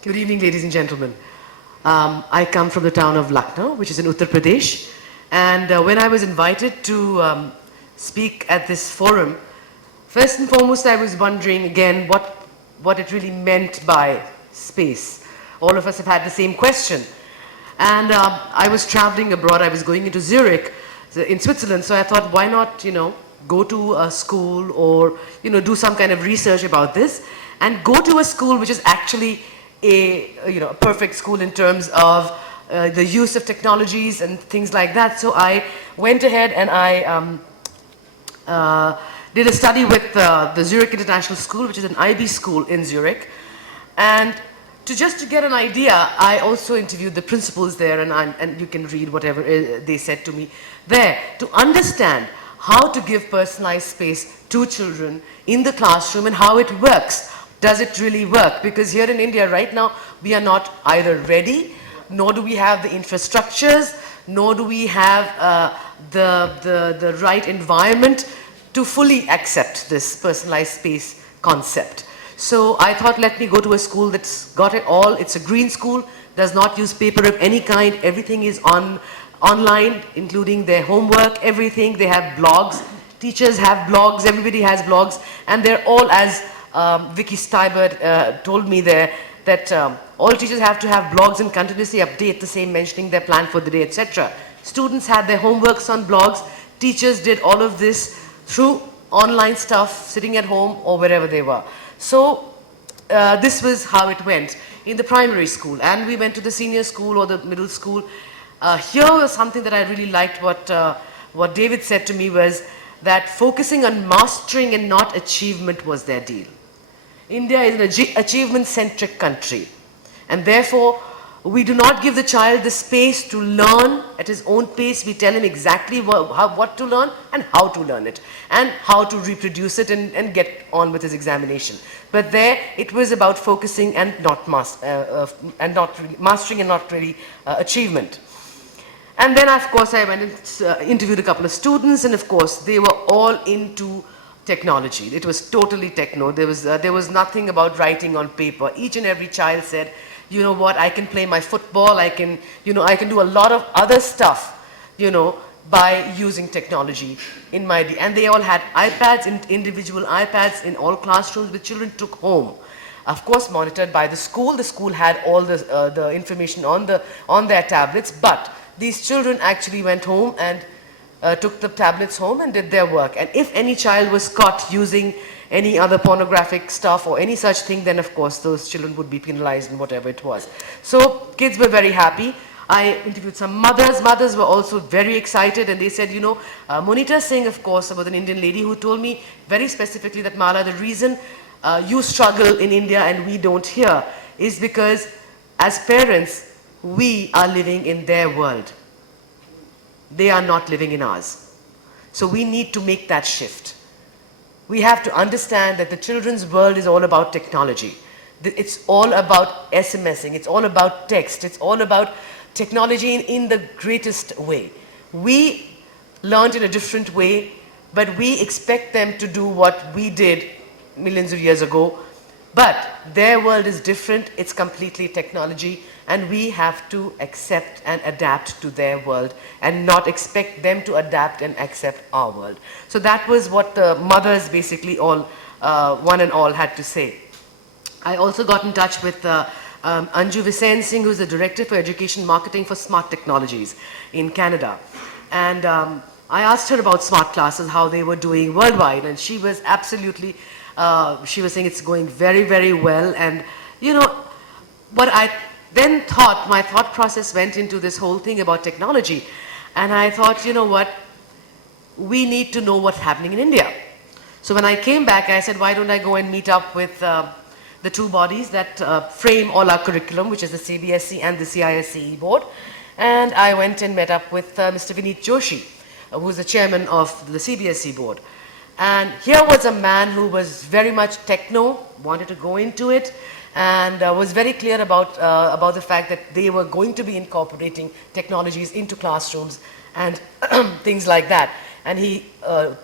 Good evening, ladies and gentlemen. I come from the town of Lucknow, which is in Uttar Pradesh. And when I was invited to speak at this forum, first and foremost, I was wondering again what it really meant by space. All of us have had the same question. And I was traveling abroad. I was going into Zurich in Switzerland. So I thought, why not, go to a school or, do some kind of research about this and go to a school which is actually a perfect school in terms of the use of technologies and things like that. So I went ahead and I did a study with the Zurich International School, which is an IB school in Zurich. And just to get an idea, I also interviewed the principals there, and you can read whatever they said to me there, to understand how to give personalized space to children in the classroom and how it works. Does it really work? Because here in India right now, we are not either ready, nor do we have the infrastructures, nor do we have the right environment to fully accept this personalized space concept. So I thought, let me go to a school that's got it all. It's a green school, does not use paper of any kind. Everything is online, including their homework, everything. They have blogs. Teachers have blogs. Everybody has blogs. And they're all, as Vicky Stibert told me there, that all teachers have to have blogs and continuously update the same, mentioning their plan for the day, etc. Students had their homeworks on blogs. Teachers did all of this through online stuff, sitting at home or wherever they were. So this was how it went in the primary school, and we went to the senior school or the middle school. Here was something that I really liked. What David said to me was that focusing on mastering and not achievement was their deal. India is an achievement-centric country, and therefore we do not give the child the space to learn at his own pace. We tell him exactly what to learn and how to learn it and how to reproduce it and get on with his examination. But there it was about focusing and not mastering and not really achievement. And then of course I went and interviewed a couple of students, and of course they were all into technology. It was totally techno. There was nothing about writing on paper. Each and every child said, you know what, I can play my football, I can do a lot of other stuff, by using technology in my day. And they all had iPads, individual iPads in all classrooms, which children took home. Of course, monitored by the school. The school had all the information on their tablets, but these children actually went home and took the tablets home and did their work. And if any child was caught using any other pornographic stuff or any such thing, then of course those children would be penalized and whatever it was. So kids were very happy. I interviewed some mothers. Mothers were also very excited, and they said, Monita Singh, of course, was an Indian lady who told me very specifically that, Mala, the reason you struggle in India and we don't here is because as parents, we are living in their world. They are not living in ours. So we need to make that shift. We have to understand that the children's world is all about technology. It's all about SMSing. It's all about text. It's all about technology in the greatest way. We learned in a different way, but we expect them to do what we did millions of years ago. But their world is different. It's completely technology, and we have to accept and adapt to their world and not expect them to adapt and accept our world. So that was what the mothers basically all, one and all, had to say. I also got in touch with Anju Visayan Singh, who is the Director for Education Marketing for Smart Technologies in Canada. And I asked her about smart classes, how they were doing worldwide, and she was absolutely, she was saying it's going very, very well. And what I then thought, my thought process went into this whole thing about technology. And I thought, what, we need to know what's happening in India. So when I came back, I said, why don't I go and meet up with the two bodies that frame all our curriculum, which is the CBSE and the CISCE board. And I went and met up with Mr. Vineet Joshi, who's the chairman of the CBSE board. And here was a man who was very much techno, wanted to go into it, and was very clear about the fact that they were going to be incorporating technologies into classrooms and things like that. And he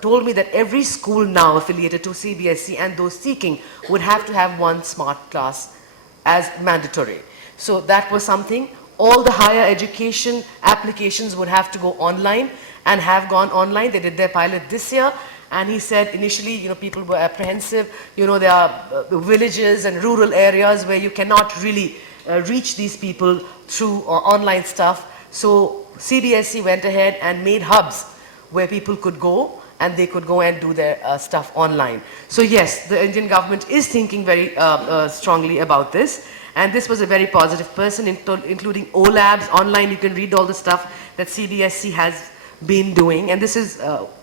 told me that every school now affiliated to CBSE and those seeking would have to have one smart class as mandatory. So that was something. All the higher education applications would have to go online and have gone online. They did their pilot this year. And he said initially, people were apprehensive. There are villages and rural areas where you cannot really reach these people through online stuff. So CBSE went ahead and made hubs where people could go and they could go and do their stuff online. So yes, the Indian government is thinking very strongly about this. And this was a very positive person, including OLabs. Online, you can read all the stuff that CBSE has been doing. And this is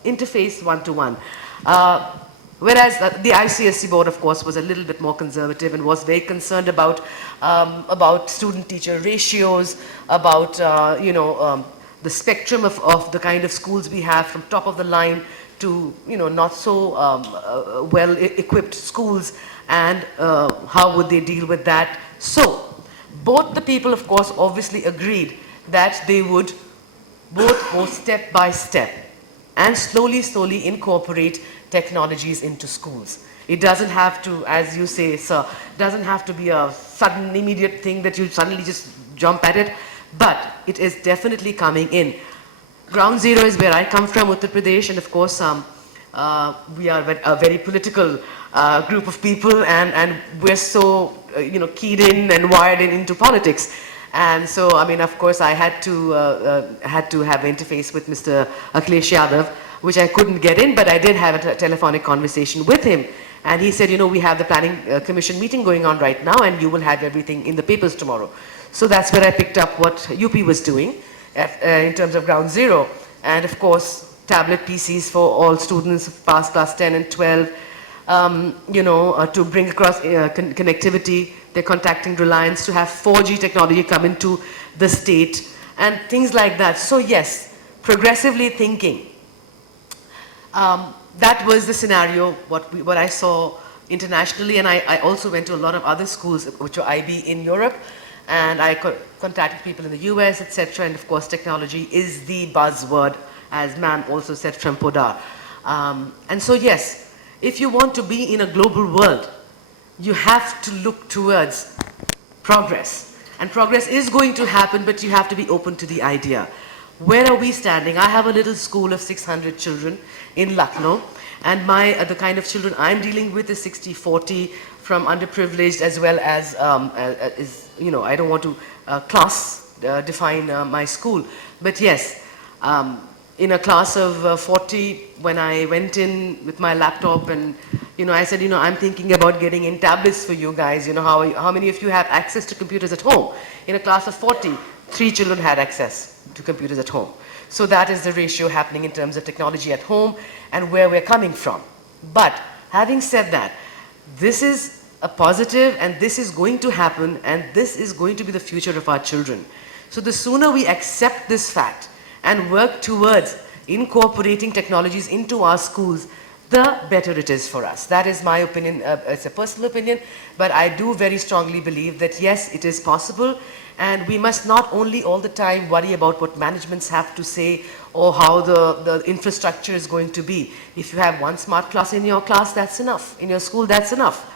interface one-to-one. Whereas the ICSE board, of course, was a little bit more conservative and was very concerned about student-teacher ratios, about, the spectrum of the kind of schools we have, from top of the line to, not so well-equipped schools, and how would they deal with that. So, both the people, of course, obviously agreed that they would both go step by step and slowly incorporate technologies into schools. It doesn't have to, as you say, sir, doesn't have to be a sudden, immediate thing that you suddenly just jump at it, but it is definitely coming in. Ground Zero is where I come from, Uttar Pradesh, and of course, we are a very political group of people, and we're so, keyed in and wired into politics. And so, I mean, of course, I had to have an interface with Mr. Akhilesh Yadav, which I couldn't get in, but I did have a telephonic conversation with him. And he said, we have the planning commission meeting going on right now, and you will have everything in the papers tomorrow. So that's where I picked up what UP was doing in terms of Ground Zero. And of course, tablet PCs for all students past class 10 and 12, to bring across connectivity. They're contacting Reliance to have 4G technology come into the state and things like that. So yes, progressively thinking. That was the scenario, what I saw internationally, and I also went to a lot of other schools, which are IB in Europe, and I contacted people in the US, etc. And of course, technology is the buzzword, as ma'am also said from Podar. And so yes, if you want to be in a global world, you have to look towards progress. And progress is going to happen, but you have to be open to the idea. Where are we standing? I have a little school of 600 children in Lucknow, and the kind of children I'm dealing with is 60-40, from underprivileged as well as, I don't want to class define my school. But yes, in a class of 40, when I went in with my laptop and, I said, I'm thinking about getting in tablets for you guys. How many of you have access to computers at home? In a class of 40, 3 children had access to computers at home. So that is the ratio happening in terms of technology at home and where we're coming from. But having said that, this is a positive, and this is going to happen, and this is going to be the future of our children. So the sooner we accept this fact and work towards incorporating technologies into our schools, the better it is for us. That is my opinion. It's a personal opinion, but I do very strongly believe that yes, it is possible, and we must not only all the time worry about what managements have to say or how the infrastructure is going to be. If you have one smart class in your class, that's enough. In your school, that's enough.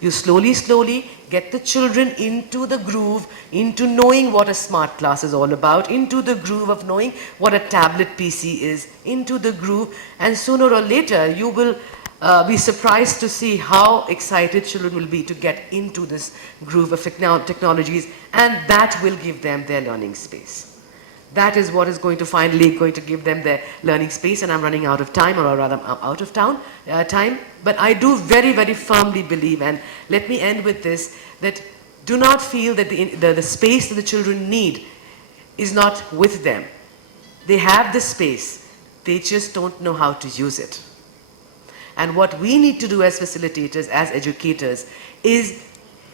You slowly get the children into the groove, into knowing what a smart class is all about, into the groove of knowing what a tablet PC is, into the groove, and sooner or later you will be surprised to see how excited children will be to get into this groove of technologies, and that will give them their learning space. That is what is finally going to give them their learning space, and I'm running out of time, or rather I'm out of time. But I do very firmly believe, and let me end with this, that do not feel that the space that the children need is not with them. They have the space, they just don't know how to use it. And what we need to do as facilitators, as educators, is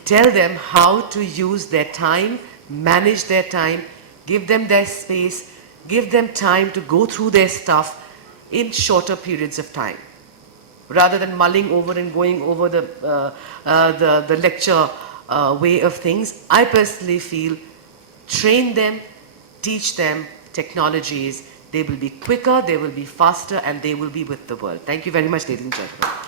tell them how to use their time, manage their time, give them their space, give them time to go through their stuff in shorter periods of time. Rather than mulling over and going over the lecture way of things, I personally feel train them, teach them technologies. They will be quicker, they will be faster, and they will be with the world. Thank you very much, ladies and gentlemen.